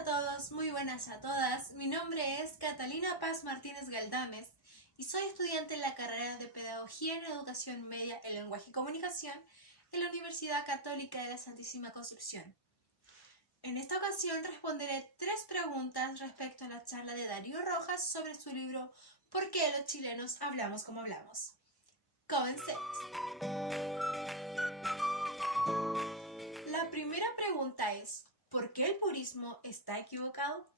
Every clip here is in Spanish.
a todos, muy buenas a todas. Mi nombre es Catalina Paz Martínez Galdames y soy estudiante en la carrera de Pedagogía en Educación Media en Lenguaje y Comunicación en la Universidad Católica de la Santísima Concepción. En esta ocasión responderé 3 preguntas respecto a la charla de Darío Rojas sobre su libro ¿Por qué los chilenos hablamos como hablamos? Comencemos. La primera pregunta es, ¿por qué el purismo está equivocado?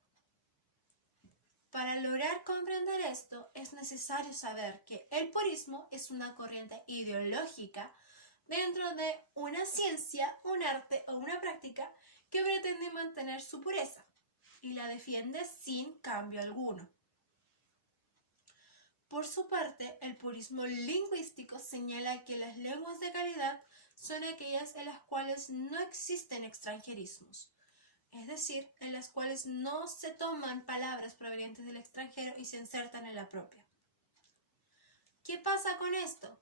Para lograr comprender esto, es necesario saber que el purismo es una corriente ideológica dentro de una ciencia, un arte o una práctica que pretende mantener su pureza y la defiende sin cambio alguno. Por su parte, el purismo lingüístico señala que las lenguas de calidad son aquellas en las cuales no existen extranjerismos, es decir, en las cuales no se toman palabras provenientes del extranjero y se insertan en la propia. ¿Qué pasa con esto?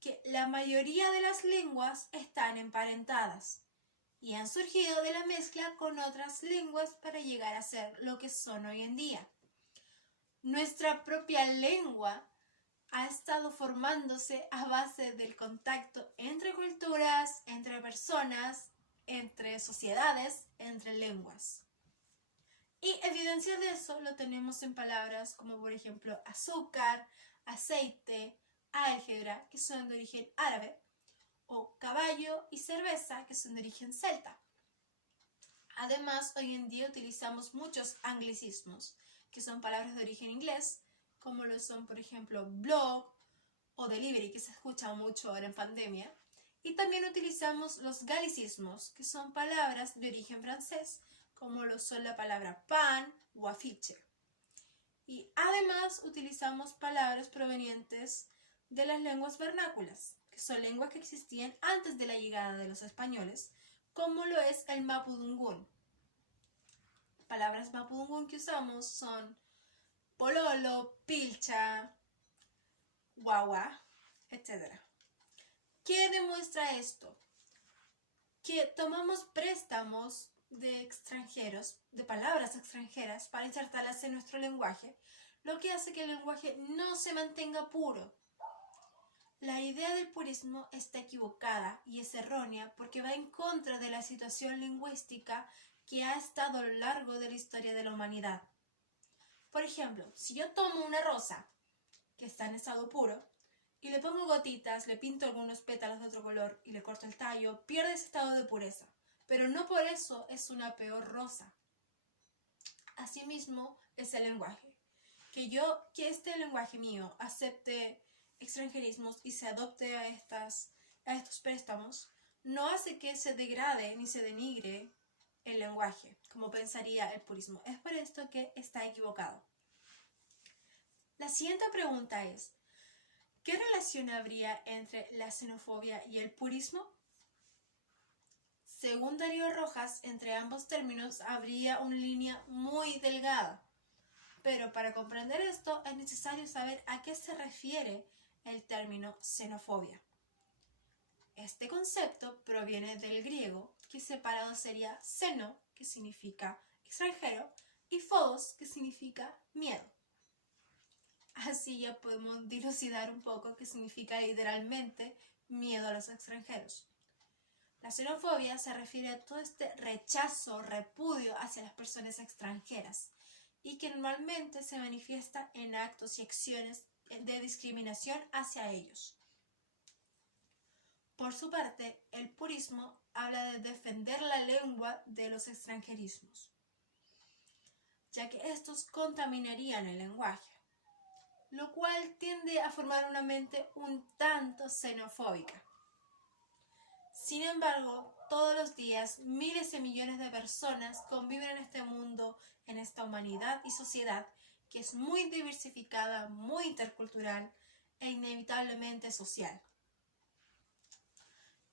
Que la mayoría de las lenguas están emparentadas y han surgido de la mezcla con otras lenguas para llegar a ser lo que son hoy en día. Nuestra propia lengua ha estado formándose a base del contacto entre culturas, entre personas, entre sociedades, entre lenguas. Y evidencia de eso lo tenemos en palabras como por ejemplo azúcar, aceite, álgebra, que son de origen árabe, o caballo y cerveza, que son de origen celta. Además, hoy en día utilizamos muchos anglicismos, que son palabras de origen inglés, como lo son por ejemplo blog o delivery, que se escucha mucho ahora en pandemia. Y también utilizamos los galicismos, que son palabras de origen francés, como lo son la palabra pan o afiche. Y además utilizamos palabras provenientes de las lenguas vernáculas, que son lenguas que existían antes de la llegada de los españoles, como lo es el mapudungún. Palabras mapudungún que usamos son pololo, pilcha, guagua, etc. ¿Qué demuestra esto? Que tomamos préstamos de extranjeros, de palabras extranjeras, para insertarlas en nuestro lenguaje, lo que hace que el lenguaje no se mantenga puro. La idea del purismo está equivocada y es errónea porque va en contra de la situación lingüística que ha estado a lo largo de la historia de la humanidad. Por ejemplo, si yo tomo una rosa que está en estado puro y le pongo gotitas, le pinto algunos pétalos de otro color y le corto el tallo, pierde ese estado de pureza, pero no por eso es una peor rosa. Asimismo es el lenguaje. Que este lenguaje mío acepte extranjerismos y se adopte a estos préstamos, no hace que se degrade ni se denigre el lenguaje, como pensaría el purismo. Es por esto que está equivocado. La siguiente pregunta es, ¿qué relación habría entre la xenofobia y el purismo? Según Darío Rojas, entre ambos términos habría una línea muy delgada. Pero para comprender esto es necesario saber a qué se refiere el término xenofobia. Este concepto proviene del griego, que separado sería xeno, que significa extranjero, y phobos, que significa miedo. Así ya podemos dilucidar un poco qué significa literalmente miedo a los extranjeros. La xenofobia se refiere a todo este rechazo, repudio hacia las personas extranjeras y que normalmente se manifiesta en actos y acciones de discriminación hacia ellos. Por su parte, el purismo habla de defender la lengua de los extranjerismos, ya que estos contaminarían el lenguaje, lo cual tiende a formar una mente un tanto xenofóbica. Sin embargo, todos los días miles de millones de personas conviven en este mundo, en esta humanidad y sociedad que es muy diversificada, muy intercultural e inevitablemente social.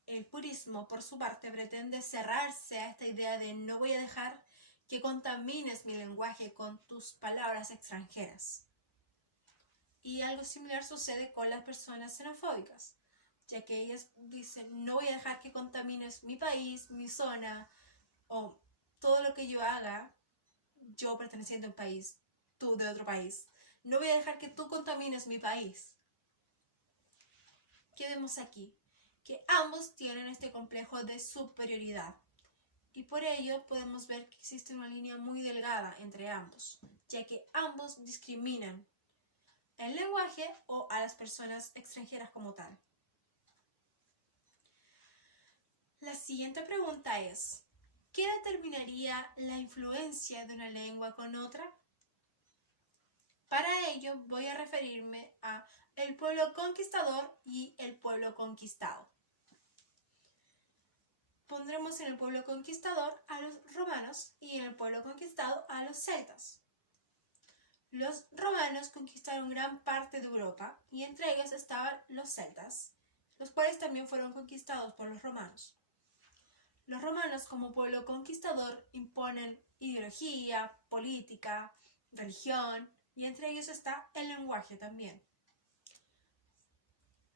El purismo, por su parte, pretende cerrarse a esta idea de no voy a dejar que contamines mi lenguaje con tus palabras extranjeras. Y algo similar sucede con las personas xenofóbicas, ya que ellas dicen no voy a dejar que contamines mi país, mi zona o todo lo que yo haga yo perteneciente a un país, tú de otro país. No voy a dejar que tú contamines mi país. Quedemos aquí, que ambos tienen este complejo de superioridad. Y por ello podemos ver que existe una línea muy delgada entre ambos, ya que ambos discriminan el lenguaje o a las personas extranjeras como tal. La siguiente pregunta es, ¿qué determinaría la influencia de una lengua con otra? Para ello voy a referirme a el pueblo conquistador y el pueblo conquistado. Pondremos en el pueblo conquistador a los romanos y en el pueblo conquistado a los celtas. Los romanos conquistaron gran parte de Europa y entre ellos estaban los celtas, los cuales también fueron conquistados por los romanos. Los romanos como pueblo conquistador imponen ideología, política, religión y entre ellos está el lenguaje también.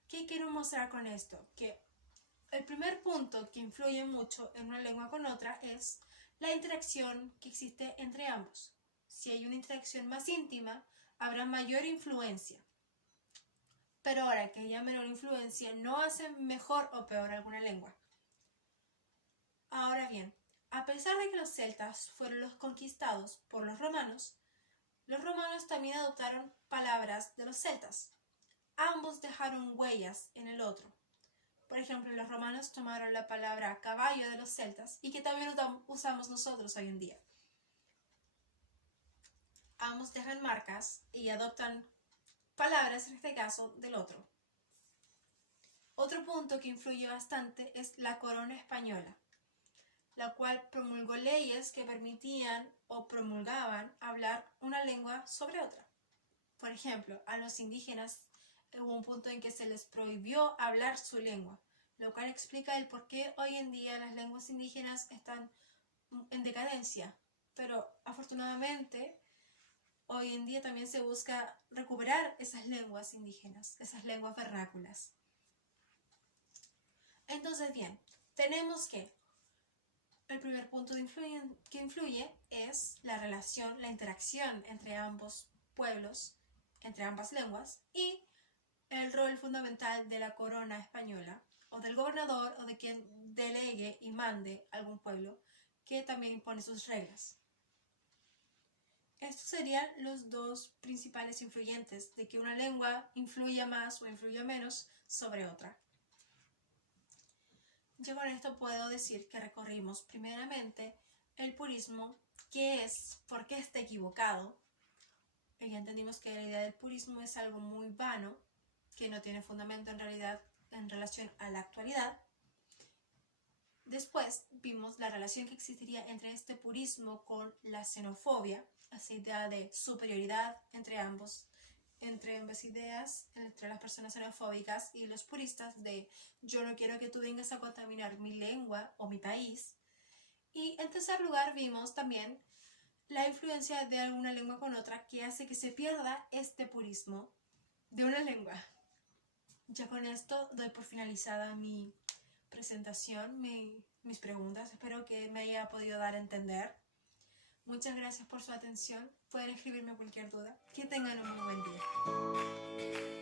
¿Qué quiero mostrar con esto? Que el primer punto que influye mucho en una lengua con otra es la interacción que existe entre ambos. Si hay una interacción más íntima, habrá mayor influencia. Pero ahora que haya menor influencia no hace mejor o peor alguna lengua. Ahora bien, a pesar de que los celtas fueron los conquistados por los romanos también adoptaron palabras de los celtas. Ambos dejaron huellas en el otro. Por ejemplo, los romanos tomaron la palabra caballo de los celtas y que también usamos nosotros hoy en día. Ambos dejan marcas y adoptan palabras, en este caso, del otro. Otro punto que influye bastante es la corona española, la cual promulgó leyes que permitían o promulgaban hablar una lengua sobre otra. Por ejemplo, a los indígenas hubo un punto en que se les prohibió hablar su lengua, lo cual explica el por qué hoy en día las lenguas indígenas están en decadencia. Pero afortunadamente, hoy en día también se busca recuperar esas lenguas indígenas, esas lenguas vernáculas. Entonces, bien, tenemos que el primer punto que influye es la relación, la interacción entre ambos pueblos, entre ambas lenguas, y el rol fundamental de la corona española, o del gobernador, o de quien delegue y mande algún pueblo, que también impone sus reglas. Estos serían los dos principales influyentes de que una lengua influya más o influya menos sobre otra. Yo con esto puedo decir que recorrimos primeramente el purismo, qué es, por qué está equivocado. Ya entendimos que la idea del purismo es algo muy vano, que no tiene fundamento en realidad en relación a la actualidad. Después vimos la relación que existiría entre este purismo con la xenofobia, esa idea de superioridad entre ambas ideas, entre las personas xenofóbicas y los puristas de yo no quiero que tú vengas a contaminar mi lengua o mi país. Y en tercer lugar vimos también la influencia de alguna lengua con otra que hace que se pierda este purismo de una lengua. Ya con esto doy por finalizada mi presentación, mis preguntas. Espero que me haya podido dar a entender. Muchas gracias por su atención. Pueden escribirme cualquier duda. Que tengan un muy buen día.